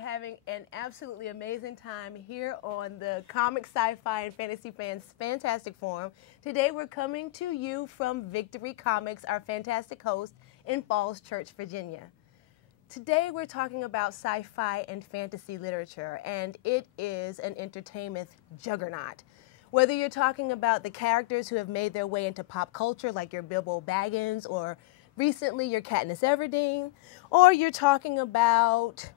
having an absolutely amazing time here on the Comic, Sci-Fi, and Fantasy Fans Fantastic Forum. Today we're coming to you from Victory Comics, our fantastic host in Falls Church, Virginia. Today we're talking about sci-fi and fantasy literature, and it is an entertainment juggernaut. Whether you're talking about the characters who have made their way into pop culture, like your Bilbo Baggins, or recently your Katniss Everdeen, or you're talking about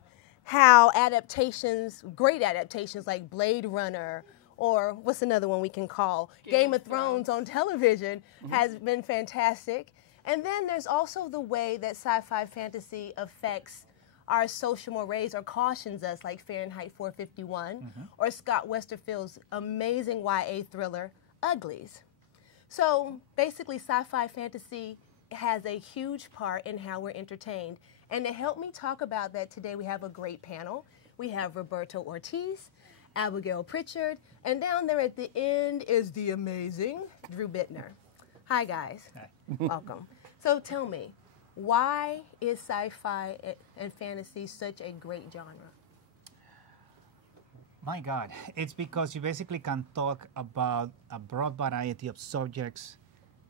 how adaptations, great adaptations like Blade Runner, or what's another one we can call Game of Thrones on television has been fantastic. And then there's also the way that sci-fi fantasy affects our social mores or cautions us, like Fahrenheit 451, or Scott Westerfeld's amazing YA thriller, Uglies. So basically, sci-fi fantasy has a huge part in how we're entertained. And to help me talk about that today, we have a great panel. We have Roberto Ortiz, Abigail Pritchard, and down there at the end is the amazing Drew Bittner. Hi, guys. Hi. Welcome. So tell me, why is sci-fi and fantasy such a great genre? My God, it's because you basically can talk about a broad variety of subjects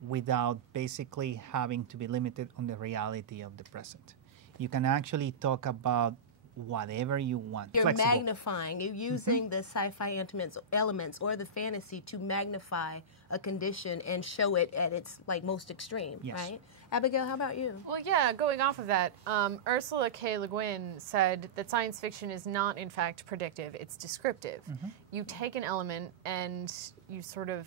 without basically having to be limited on the reality of the present. You can actually talk about whatever you want. You're Flexible. magnifying, you're using the sci-fi elements or the fantasy to magnify a condition and show it at its most extreme, right? Abigail, how about you? Well, yeah, going off of that, Ursula K. Le Guin said that science fiction is not, in fact, predictive, it's descriptive. You take an element and you sort of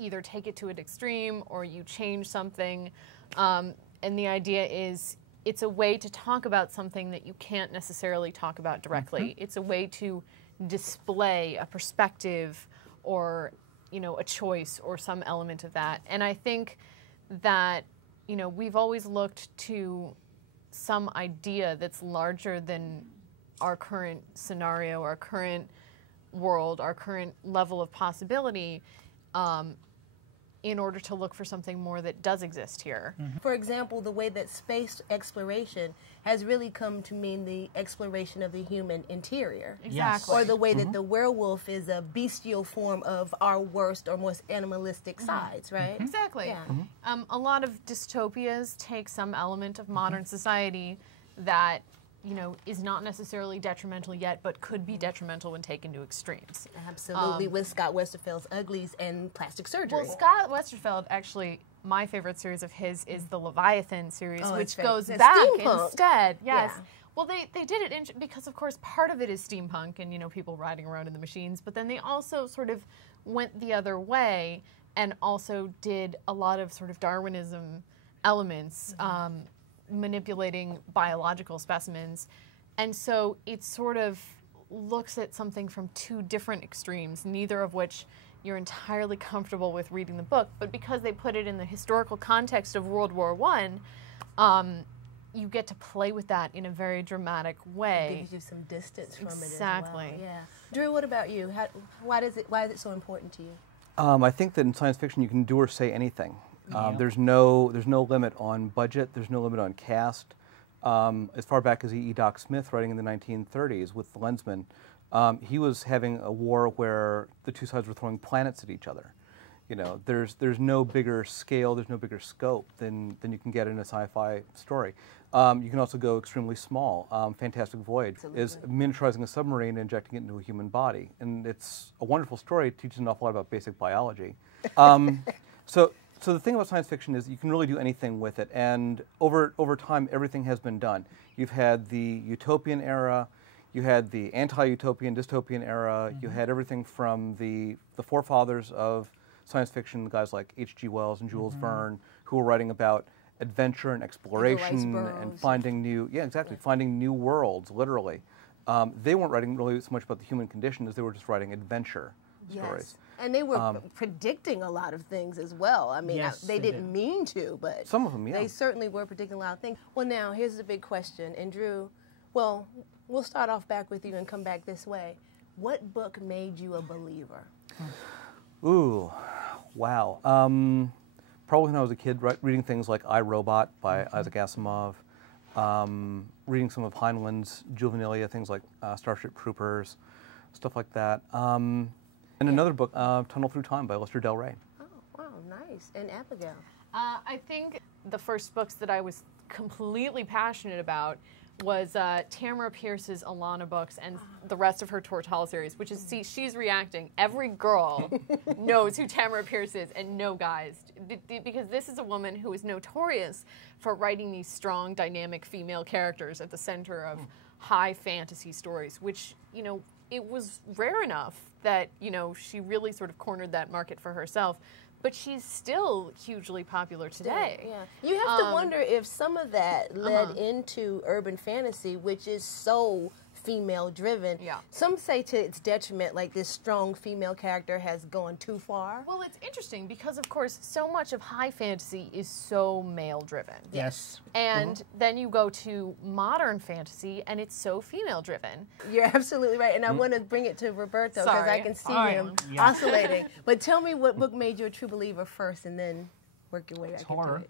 either take it to an extreme or you change something, and the idea is it's a way to talk about something that you can't necessarily talk about directly. It's a way to display a perspective or, a choice or some element of that. And I think that, we've always looked to some idea that's larger than our current scenario, our current world, our current level of possibility, in order to look for something more that does exist here. For example, the way that space exploration has really come to mean the exploration of the human interior. Exactly. Or the way that the werewolf is a bestial form of our worst or most animalistic sides, right? Exactly. Yeah. A lot of dystopias take some element of modern society that is not necessarily detrimental yet, but could be detrimental when taken to extremes. Absolutely, with Scott Westerfeld's Uglies and Plastic Surgery. Well, Scott Westerfeld, actually, my favorite series of his is the Leviathan series, which goes It's back steampunk. instead. Yes. Yeah. Well, they did it because, of course, part of it is steampunk and, people riding around in the machines, but then they also sort of went the other way and also did a lot of sort of Darwinism elements, manipulating biological specimens. And so it sort of looks at something from two different extremes, neither of which you're entirely comfortable with reading the book. But because they put it in the historical context of World War I, you get to play with that in a very dramatic way. It gives you some distance from Exactly. it as well. Yeah. Drew, what about you? Why is it so important to you? I think that in science fiction you can do or say anything. There's no limit on budget. There's no limit on cast. As far back as E. Doc Smith, writing in the 1930s with the Lensman, he was having a war where the two sides were throwing planets at each other. There's no bigger scale, there's no bigger scope than you can get in a sci-fi story. You can also go extremely small. Fantastic Voyage is miniaturizing a submarine and injecting it into a human body, and it's a wonderful story. It teaches an awful lot about basic biology. So the thing about science fiction is you can really do anything with it, and over time everything has been done. You've had the utopian era, you had the anti-utopian, dystopian era, you had everything from the forefathers of science fiction, guys like H.G. Wells and Jules Verne, who were writing about adventure and exploration and finding finding new worlds, literally. They weren't writing really so much about the human condition as they were just writing adventure stories. And they were predicting a lot of things as well. I mean, they didn't mean to, but some of them, they certainly were predicting a lot of things. Well, now, here's the big question. And Drew, we'll start off back with you and come back this way. What book made you a believer? Ooh, wow. Probably when I was a kid, reading things like I, Robot by Isaac Asimov. reading some of Heinlein's juvenilia, things like Starship Troopers, stuff like that. And another book, Tunnel Through Time by Lester Del Rey. Oh, wow, nice. And Abigail? I think the first books that I was completely passionate about was Tamara Pierce's Alana books and the rest of her Tortall series, which is, see, she's reacting. Every girl knows who Tamara Pierce is, and no guys. Because this is a woman who is notorious for writing these strong, dynamic female characters at the center of high fantasy stories, which, you know, it was rare enough that, you know, she really sort of cornered that market for herself. But she's still hugely popular today. Yeah. You have to wonder if some of that led into urban fantasy, which is so female-driven. Yeah. Some say to its detriment, like this strong female character has gone too far. Well, it's interesting because, of course, so much of high fantasy is so male-driven. Yes. And then you go to modern fantasy, and it's so female-driven. You're absolutely right. And I want to bring it to Roberto because I can see him oscillating. But tell me what book made you a true believer first, and then work your way back into it.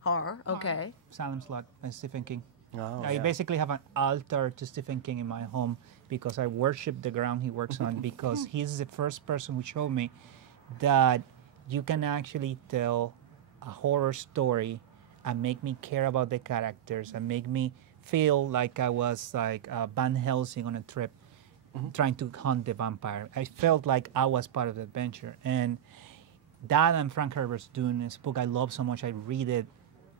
Horror, okay. Salem Slot by Stephen King. Oh, I basically have an altar to Stephen King in my home because I worship the ground he works on, because he's the first person who showed me that you can actually tell a horror story and make me care about the characters and make me feel like I was like Van Helsing on a trip trying to hunt the vampire. I felt like I was part of the adventure. And that and Frank Herbert's Dune is a book I love so much. I read it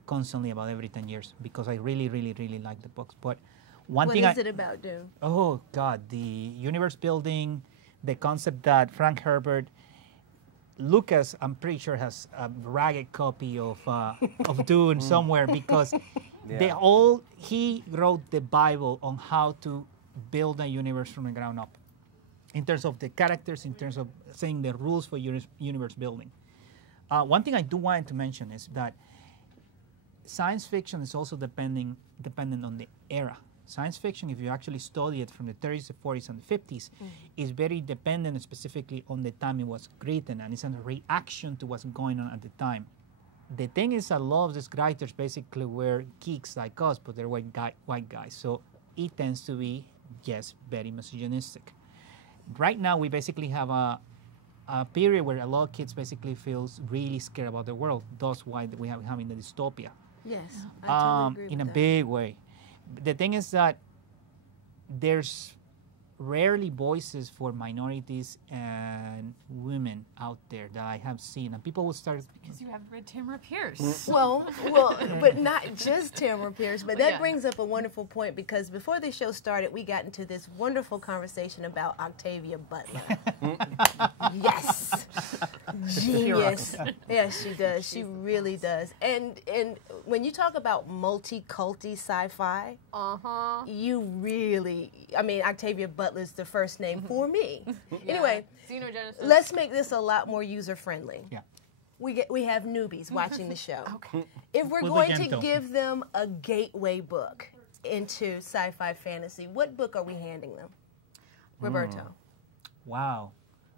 constantly about every 10 years because I really, really, really like the books. But one thing What is it about, Dune? Oh, God, the universe building, the concept that Frank Herbert, Lucas, I'm pretty sure, has a ragged copy of Dune somewhere because he wrote the Bible on how to build a universe from the ground up, in terms of the characters, in terms of saying the rules for universe building. One thing I do want to mention is that science fiction is also dependent on the era. Science fiction, if you actually study it from the 30s, the 40s, and the 50s, is very dependent specifically on the time it was written, and it's a reaction to what's going on at the time. The thing is, a lot of these writers basically were geeks like us, but they're white guys. So it tends to be, yes, very misogynistic. Right now, we basically have a period where a lot of kids basically feels really scared about the world. That's why we are having the dystopia. Yes, I totally agree in with a that. big way. The thing is that there's rarely voices for minorities and women out there that I have seen, and people will start Because you haven't read Tamara Pierce. Well, but not just Tamara Pierce, but that brings up a wonderful point, because before the show started, we got into this wonderful conversation about Octavia Butler. Yes. Genius. Yes, she does. She really does. And when you talk about multi-culty sci-fi, you really, I mean, Octavia Butler's the first name for me. Anyway, Xenogenesis. let's make this a lot more user-friendly. Yeah. We have newbies watching the show. Okay. If we're We'll be going to gentle. give them a gateway book into sci-fi fantasy, what book are we handing them? Roberto. Wow.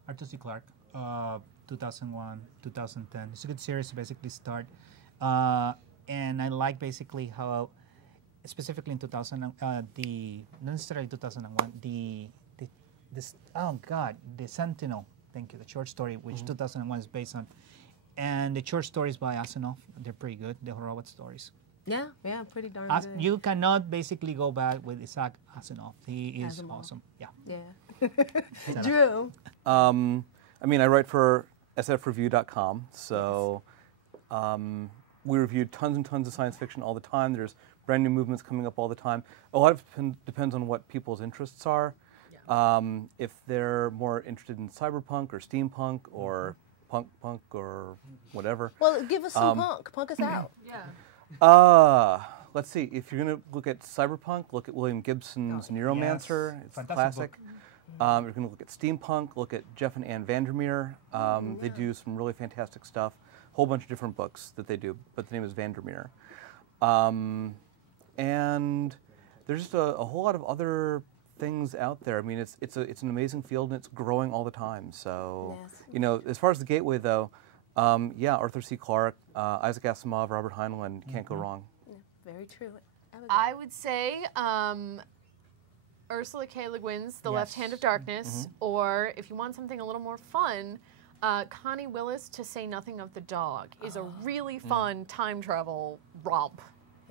Arthur C. Clarke, 2001, 2010. It's a good series to basically start. And I like basically how, specifically in 2000, not necessarily 2001, the Sentinel, thank you, the short story, which 2001 is based on. And the short stories by Asimov, they're pretty good, the robot stories. Yeah, pretty darn good. You cannot basically go back with Isaac Asimov. He is Asimov. awesome. Yeah. Yeah. Drew. I mean, I write for sfreview.com, so we review tons and tons of science fiction all the time. There's brand new movements coming up all the time. A lot of it depends on what people's interests are. If they're more interested in cyberpunk or steampunk or punk or whatever. Well, give us some punk. Punk us out. Yeah. Let's see. If you're going to look at cyberpunk, look at William Gibson's Neuromancer. Yes. It's a Fantastic classic. book. You're going to look at steampunk, look at Jeff and Ann Vandermeer. They do some really fantastic stuff. Whole bunch of different books that they do, but the name is Vandermeer. And there's just a whole lot of other things out there. I mean, it's an amazing field, and it's growing all the time. So, Yes. As far as the gateway, though, Arthur C. Clarke, Isaac Asimov, Robert Heinlein, can't go wrong. Yeah, very true. I would say Ursula K. Le Guin's The Left Hand of Darkness, or if you want something a little more fun, Connie Willis' To Say Nothing of the Dog is a really fun time travel romp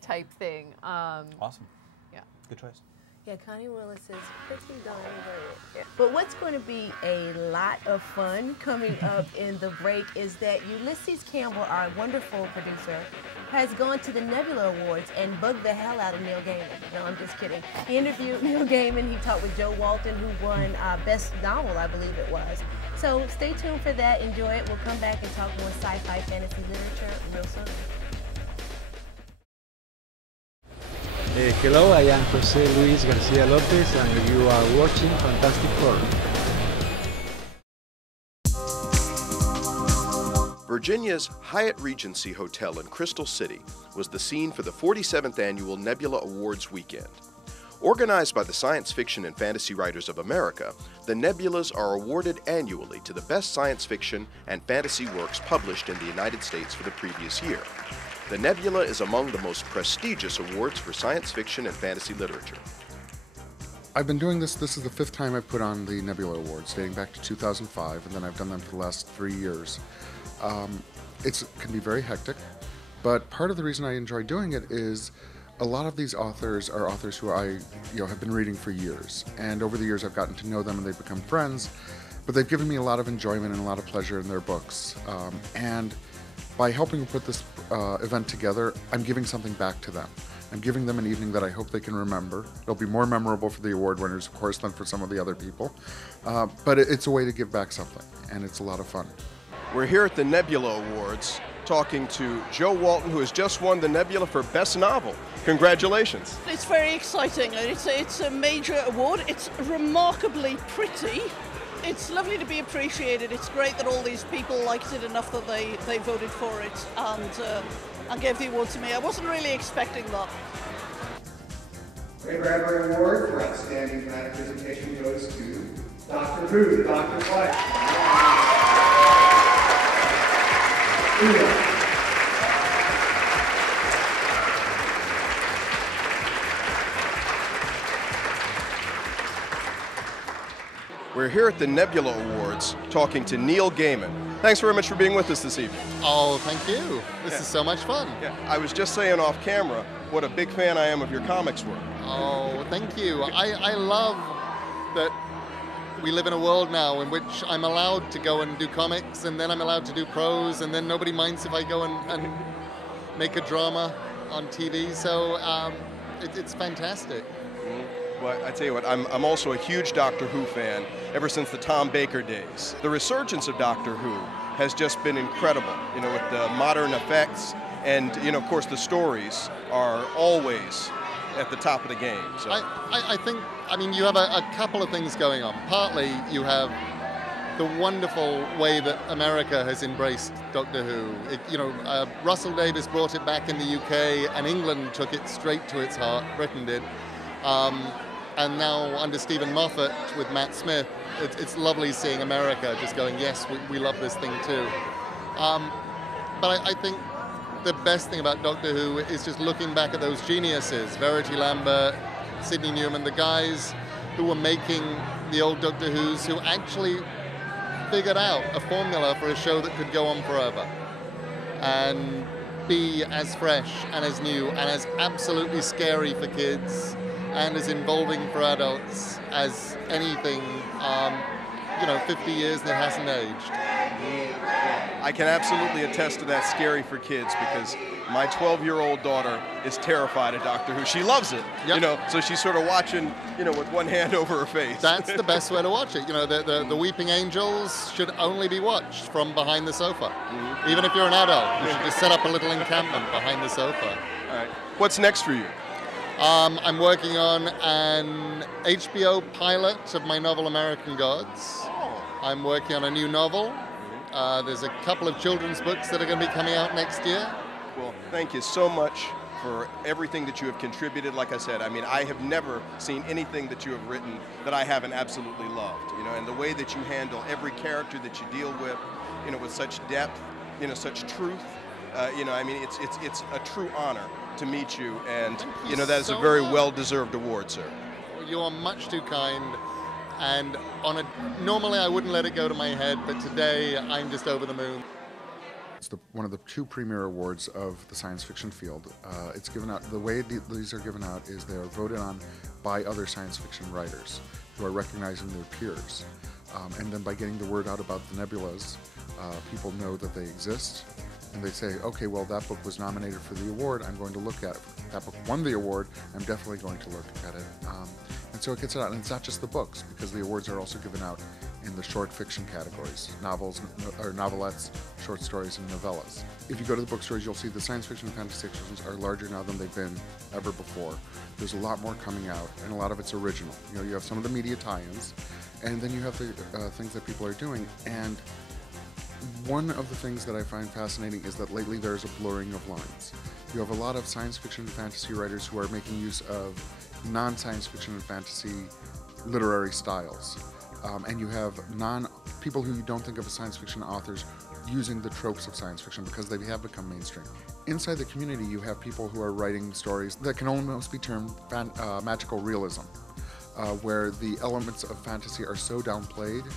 type thing. Awesome. Yeah. Good choice. Yeah, Connie Willis is pretty darn good. But what's going to be a lot of fun coming up in the break is that Ulysses Campbell, our wonderful producer, has gone to the Nebula Awards and bugged the hell out of Neil Gaiman. No, I'm just kidding. He interviewed Neil Gaiman. He talked with Joe Walton, who won Best Novel, I believe it was. So stay tuned for that. Enjoy it. We'll come back and talk more sci-fi fantasy literature real soon. Hello, I am Jose Luis Garcia Lopez, and you are watching Fantastic Four. Virginia's Hyatt Regency Hotel in Crystal City was the scene for the 47th Annual Nebula Awards weekend. Organized by the Science Fiction and Fantasy Writers of America, the Nebulas are awarded annually to the best science fiction and fantasy works published in the United States for the previous year. The Nebula is among the most prestigious awards for science fiction and fantasy literature. I've been doing this is the 5th time I've put on the Nebula Awards, dating back to 2005, and then I've done them for the last 3 years. It can be very hectic, but part of the reason I enjoy doing it is a lot of these authors are authors who I have been reading for years, and over the years I've gotten to know them and they've become friends, but they've given me a lot of enjoyment and a lot of pleasure in their books. And by helping put this event together, I'm giving something back to them. I'm giving them an evening that I hope they can remember. It'll be more memorable for the award winners, of course, than for some of the other people. But it's a way to give back something, and it's a lot of fun. We're here at the Nebula Awards talking to Joe Walton, who has just won the Nebula for Best Novel. Congratulations. It's very exciting. It's a major award. It's remarkably pretty. It's lovely to be appreciated. It's great that all these people liked it enough that they voted for it and gave the award to me. I wasn't really expecting that. The Bradbury Award for Outstanding Dramatic Presentation goes to Doctor Who, the Doctor's Wife. We're here at the Nebula Awards talking to Neil Gaiman. Thanks very much for being with us this evening. Oh, thank you. This is so much fun. Yeah, I was just saying off camera what a big fan I am of your comics work. Oh, thank you. I love that we live in a world now in which I'm allowed to go and do comics, and then I'm allowed to do prose, and then nobody minds if I go and make a drama on TV. So it's fantastic. Well, I tell you what, I'm also a huge Doctor Who fan ever since the Tom Baker days. The resurgence of Doctor Who has just been incredible, with the modern effects, and, of course, the stories are always at the top of the game. So I think, you have a couple of things going on. Partly, you have the wonderful way that America has embraced Doctor Who. Russell Davies brought it back in the UK, and England took it straight to its heart. Britain did. And now under Stephen Moffat with Matt Smith, it's lovely seeing America just going, yes, we love this thing too. But I think the best thing about Doctor Who is just looking back at those geniuses, Verity Lambert, Sidney Newman, the guys who were making the old Doctor Whos, who actually figured out a formula for a show that could go on forever and be as fresh and as new and as absolutely scary for kids and as involving for adults as anything, 50 years and it hasn't aged. I can absolutely attest to that, scary for kids, because my 12-year-old daughter is terrified of Doctor Who. She loves it, so she's sort of watching, with one hand over her face. That's the best way to watch it. The Weeping Angels should only be watched from behind the sofa. Mm-hmm. Even if you're an adult, you should just set up a little encampment behind the sofa. All right. What's next for you? I'm working on an HBO pilot of my novel American Gods. Oh. I'm working on a new novel. There's a couple of children's books that are going to be coming out next year. Well, thank you so much for everything that you have contributed. Like I said, I have never seen anything that you have written that I haven't absolutely loved. And the way that you handle every character that you deal with, with such depth, such truth. You know, I mean, it's a true honor to meet you, and you know, that is so a very much. well-deserved award, sir. You are much too kind, and normally I wouldn't let it go to my head, but today I'm just over the moon. It's one of the two premier awards of the science fiction field. It's given out, the way these are given out is they are voted on by other science fiction writers who are recognizing their peers. And then by getting the word out about the nebulas, people know that they exist. And they say, okay, well, that book was nominated for the award, I'm going to look at it. That book won the award, I'm definitely going to look at it. And so it gets it out. And it's not just the books, because the awards are also given out in the short fiction categories, novels, or novelettes, short stories, and novellas. If you go to the bookstores, you'll see the science fiction and fantasy sections are larger now than they've been ever before. There's a lot more coming out, and a lot of it's original. You know, you have some of the media tie-ins, and then you have the things that people are doing. And one of the things that I find fascinating is that lately there's a blurring of lines. You have a lot of science fiction and fantasy writers who are making use of non-science fiction and fantasy literary styles. And you have people who you don't think of as science fiction authors using the tropes of science fiction because they have become mainstream. Inside the community, you have people who are writing stories that can almost be termed magical realism, where the elements of fantasy are so downplayed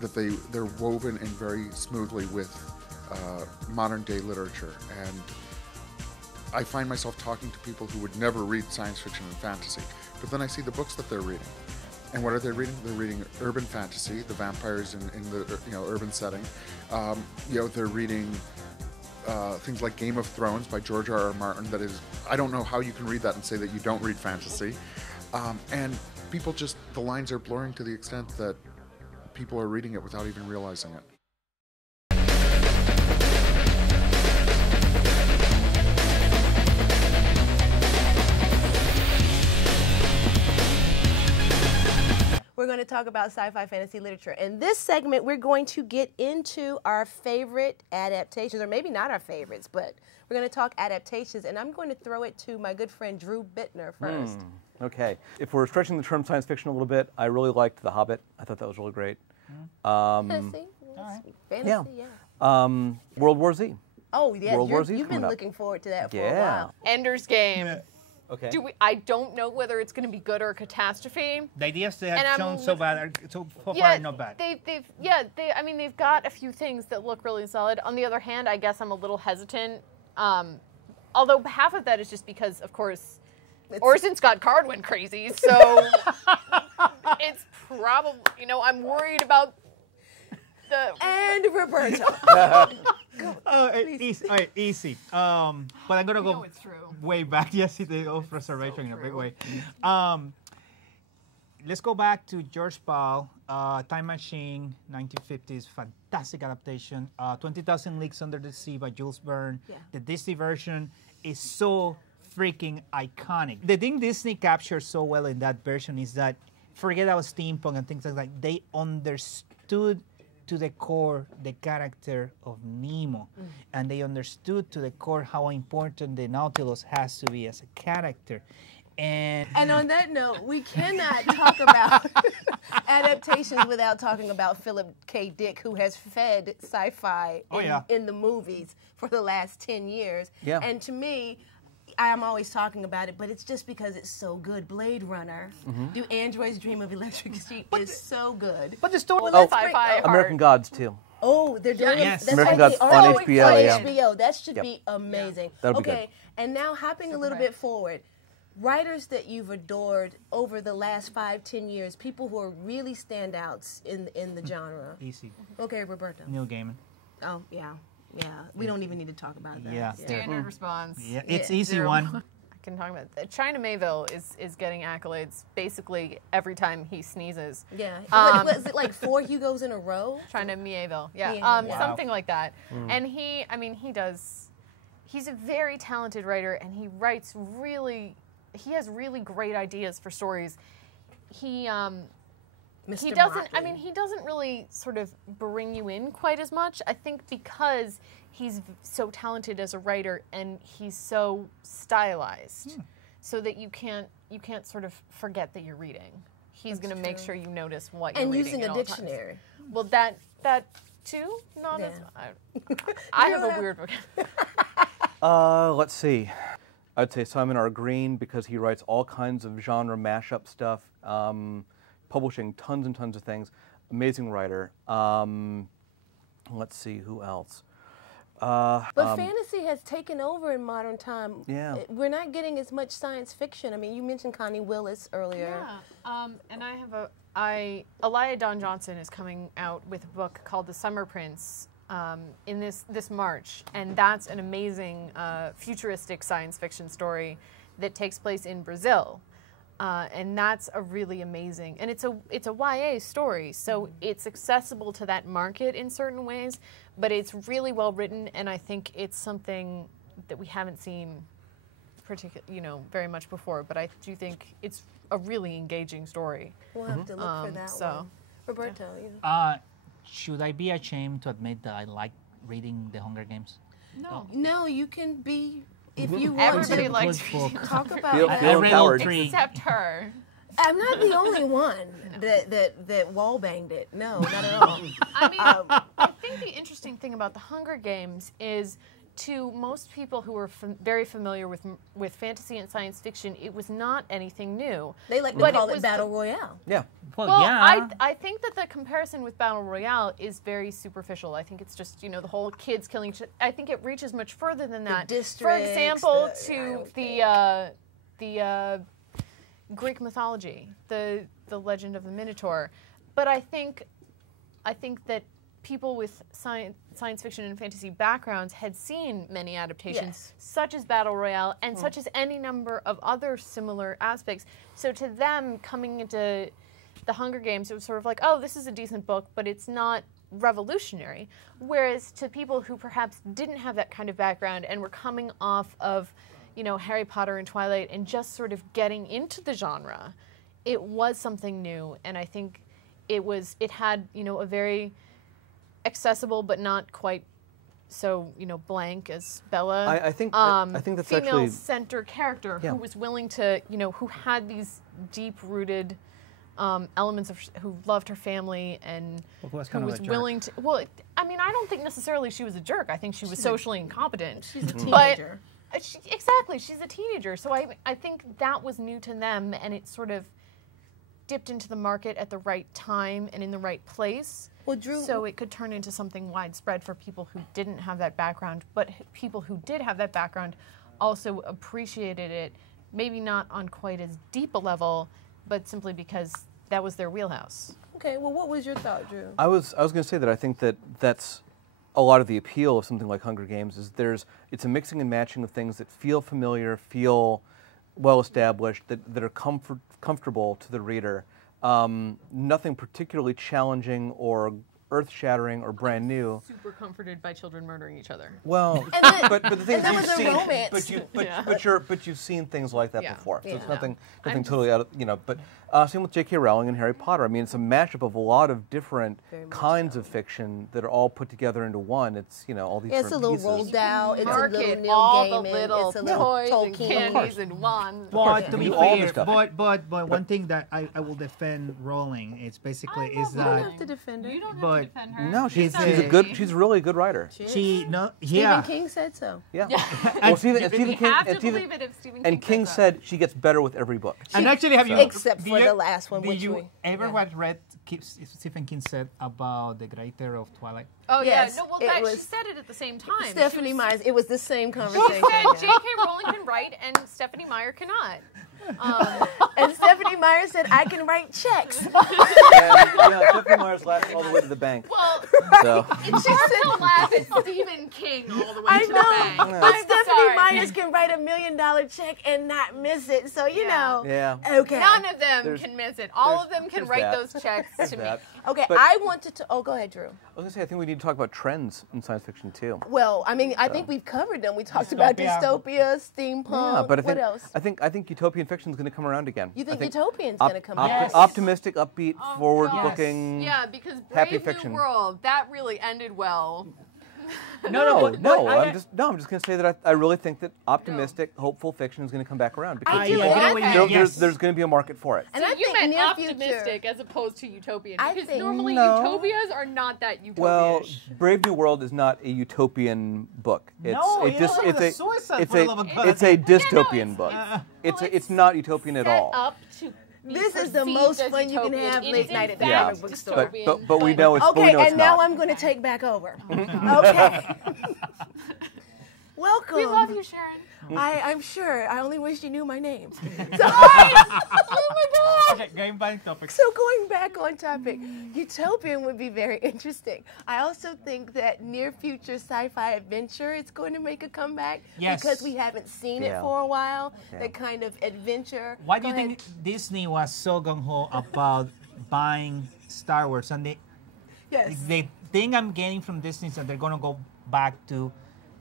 that they're woven in very smoothly with modern day literature. And I find myself talking to people who would never read science fiction and fantasy, but then I see the books that they're reading. And what are they reading? They're reading urban fantasy, the vampires in the urban setting. They're reading things like Game of Thrones by George R.R. Martin. That is, I don't know how you can read that and say that you don't read fantasy. And people just, the lines are blurring to the extent that people are reading it without even realizing it. We're going to talk about sci-fi fantasy literature. In this segment, we're going to get into our favorite adaptations, or maybe not our favorites, but we're going to talk adaptations, and I'm going to throw it to my good friend Drew Bittner first. Okay. If we're stretching the term science fiction a little bit, I really liked The Hobbit. I thought that was really great. Fantasy, yeah. World War Z. Oh, yeah, World War Z you've been coming up. looking forward to that for a while. Ender's Game. Okay. I don't know whether it's going to be good or a catastrophe. The ideas they have shown so far are not bad. They've got a few things that look really solid. On the other hand, I guess I'm a little hesitant. Although half of that is just because, of course, Orson Scott Card went crazy, so it's probably, I'm worried about the... And Roberto. Easy. But I'm going to go way back. Yes, it is of preservation in a big way. Let's go back to George Pal, Time Machine, 1950s, fantastic adaptation. 20,000 Leagues Under the Sea by Jules Verne. Yeah. The Disney version is so freaking iconic. The thing Disney captured so well in that version is that, forget about steampunk and things like that, they understood to the core the character of Nemo, and they understood to the core how important the Nautilus has to be as a character. And on that note, we cannot talk about adaptations without talking about Philip K. Dick, who has fed sci-fi in the movies for the last 10 years. Yeah. And to me, I'm always talking about it, but it's just because it's so good. Blade Runner, Do Androids Dream of Electric Sheep is so good. But the story sci-fi American Gods, too. Oh, they're doing yes. American Gods on HBO. HBO. That should be amazing. That'll be good. And now hopping a little bit forward, writers that you've adored over the last 5-10 years, people who are really standouts in the genre. Easy. Okay, Roberto. Neil Gaiman. Oh, yeah. Yeah, we don't even need to talk about that. Yeah. Standard response. Yeah, it's easy one. I can talk about it. China Mayville is getting accolades basically every time he sneezes. Yeah. Was it like 4 Hugos in a row? China Mayville. Yeah. Wow. Something like that. And he's a very talented writer, and he has really great ideas for stories. He doesn't really sort of bring you in quite as much, I think, because he's so talented as a writer and he's so stylized, so that you can't sort of forget that you're reading. He's going to make sure you notice what you're reading. And using a dictionary. Well, that too, not as I have a weird vocabulary. Let's see. I'd say Simon R. Green, because he writes all kinds of genre mashup stuff, publishing tons and tons of things. Amazing writer. Let's see, who else? But fantasy has taken over in modern time. Yeah. We're not getting as much science fiction. I mean, you mentioned Connie Willis earlier. Yeah. And I have Elia Dawn Johnson is coming out with a book called The Summer Prince in this March, and that's an amazing futuristic science fiction story that takes place in Brazil. And that's a really amazing, and it's a YA story, so it's accessible to that market in certain ways, but it's really well written, and I think it's something that we haven't seen very much before, but I do think it's a really engaging story. We'll have to look for that one. Roberto, should I be ashamed to admit that I like reading The Hunger Games? No. No, you can be. If you want Everybody to likes talk about Feel that. empowered. except her. I'm not the only one that wall banged it. No, not at all. I mean, I think the interesting thing about the Hunger Games is, to most people who are very familiar with fantasy and science fiction, it was not anything new. They like to call it Battle Royale. Yeah. Well, Well, yeah. I think that the comparison with Battle Royale is very superficial. I think it's just, the whole kids killing each other. I think it reaches much further than that. For districts, example, to the Greek mythology, the legend of the Minotaur. But I think that people with science fiction and fantasy backgrounds had seen many adaptations, such as Battle Royale and such as any number of other similar aspects. So to them, coming into the Hunger Games, it was sort of like, oh, this is a decent book, but it's not revolutionary. Whereas to people who perhaps didn't have that kind of background and were coming off of, Harry Potter and Twilight and just sort of getting into the genre, it was something new. And I think it had, a very accessible but not quite so blank as Bella. I think that's actually female-centered character who was willing to who had these deep-rooted elements of who loved her family and who was who was willing to. Well, I mean, I don't think necessarily she was a jerk. I think she was socially incompetent. She's a teenager. Exactly, she's a teenager. So I think that was new to them, and it sort of dipped into the market at the right time and in the right place. Well, Drew, so it could turn into something widespread for people who didn't have that background, but people who did have that background also appreciated it, maybe not on quite as deep a level, but simply because that was their wheelhouse. Okay, well, what was your thought, Drew? I was going to say that I think that's a lot of the appeal of something like Hunger Games is it's a mixing and matching of things that feel familiar, feel well established, that are comfortable to the reader. Nothing particularly challenging or earth-shattering or brand new. Super comforted by children murdering each other. Well, but the thing is, you've seen, but you've seen things like that before. So it's nothing totally out of But same with J.K. Rowling and Harry Potter. I mean, it's a mashup of a lot of different kinds of fiction that are all put together into one. It's all these. It's a little pieces. rolled out. It's a little Neil all Gaiman. the little it's a little toys Tolkien. and candies and wands. Well, to be all this fair, stuff. but one thing that I will defend Rowling, it's basically is You don't that. have to defend her. You don't have But to defend her. No, she's a really good writer. Stephen King said so. Yeah. Well, Stephen You King have to believe it if Stephen King and King says said she gets better with every book. And actually, have you Except for the last one, Did which you we ever read Stephen King said about the writer of Twilight? Oh Yes, yeah, no. Well, it she was said it at the same time. Stephanie Myers. It was the same She conversation. said J.K. Rowling can write and Stephanie Meyer cannot. And Stephanie Myers said, I can write checks. And, Stephanie Myers laughed all the way to the bank. Well, So. it's hard to laugh at Stephen King all the way I to the know, bank. but I'm Stephanie sorry. Myers can write $1 million check and not miss it. So, you know. Yeah. Okay. None of them There's- can miss it. All of them can there's write that. those checks There's to me. that. Okay, But- I wanted to. Oh, go ahead, Drew. I was going to say, I think we need to talk about trends in science fiction, too. Well, I mean, I think we've covered them. We talked about dystopia, steampunk. Yeah, but what else? I think utopian fiction is going to come around again. You think I utopian's going to come back? Optimistic, upbeat, forward-looking. Yeah, because happy Brave fiction. New World, that really ended well. No. I'm just going to say that I really think that optimistic, hopeful fiction is going to come back around because there's going to be a market for it. And so I you meant near optimistic future, as opposed to utopian, I because think normally utopias are not that utopian. Well, Brave New World is not a utopian book. It's a dystopian book. It's not utopian at all. This is the most fun you can have late night at the comic book store. But we know it's okay, it's and now not. I'm going to take back over. Okay. Welcome. We love you, Sherin. I'm sure. I only wish you knew my name. So, Oh my God! Okay, going back topic. So going back on topic, utopian would be very interesting. I also think that near future sci-fi adventure is going to make a comeback because we haven't seen it for a while. That kind of adventure. Why do you think Disney was so gung-ho about buying Star Wars? And the thing I'm getting from Disney is that they're going to go back to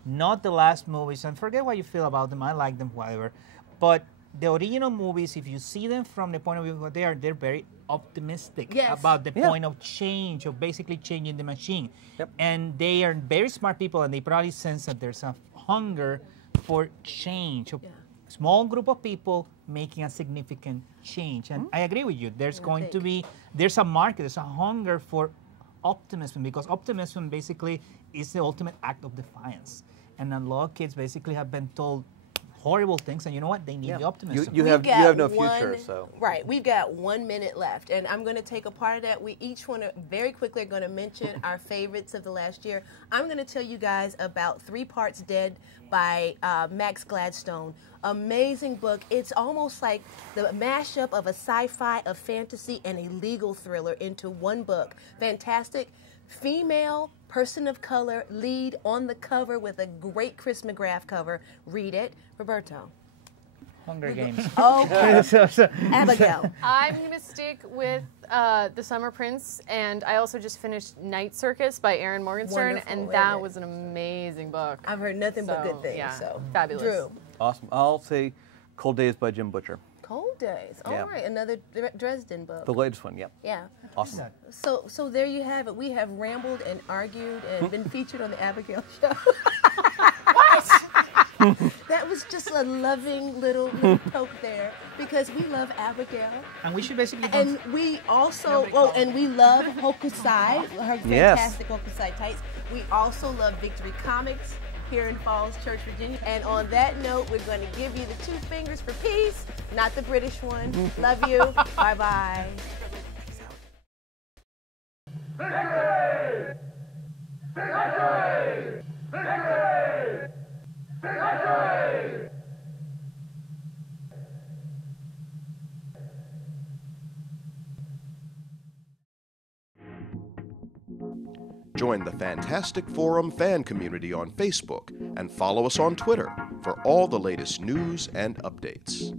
not the last movies, and forget what you feel about them. I like them, whatever. But the original movies, if you see them from the point of view of they're very optimistic about the point of change, of basically changing the machine. And they are very smart people, and they probably sense that there's a hunger for change. A small group of people making a significant change. And I agree with you. There's going to be, there's a market, there's a hunger for optimism, because optimism basically is the ultimate act of defiance. And a lot of kids basically have been told horrible things, and you know what? They need the optimism. You have no future, so. Right. We've got 1 minute left, and I'm going to take a part of that. We each want to very quickly are going to mention our favorites of the last year. I'm going to tell you guys about 3 Parts Dead by Max Gladstone. Amazing book. It's almost like the mashup of a sci-fi, a fantasy, and a legal thriller into one book. Fantastic. Female person of color lead on the cover with a great Chris McGrath cover. Read it. Roberto. Hunger Games. Okay. Abigail. I'm going to stick with The Summer Prince, and I also just finished Night Circus by Aaron Morgenstern, and that was an amazing book. I've heard nothing but good things. So fabulous. Drew. Awesome. I'll say Cold Days by Jim Butcher. Cold Days. All right, another Dresden book. The latest one, Yeah. Awesome. So there you have it. We have rambled and argued and been featured on the Abigail show. That was just a loving little poke there, because we love Abigail. And we should basically... And we also, and we love Hokusai, her fantastic Hokusai tights. We also love Victory Comics here in Falls Church, Virginia. And on that note, we're going to give you the 2 fingers for peace, not the British one. Love you. Bye-bye. Victory! Victory! Victory! Victory! Join the Fantastic Forum fan community on Facebook and follow us on Twitter for all the latest news and updates.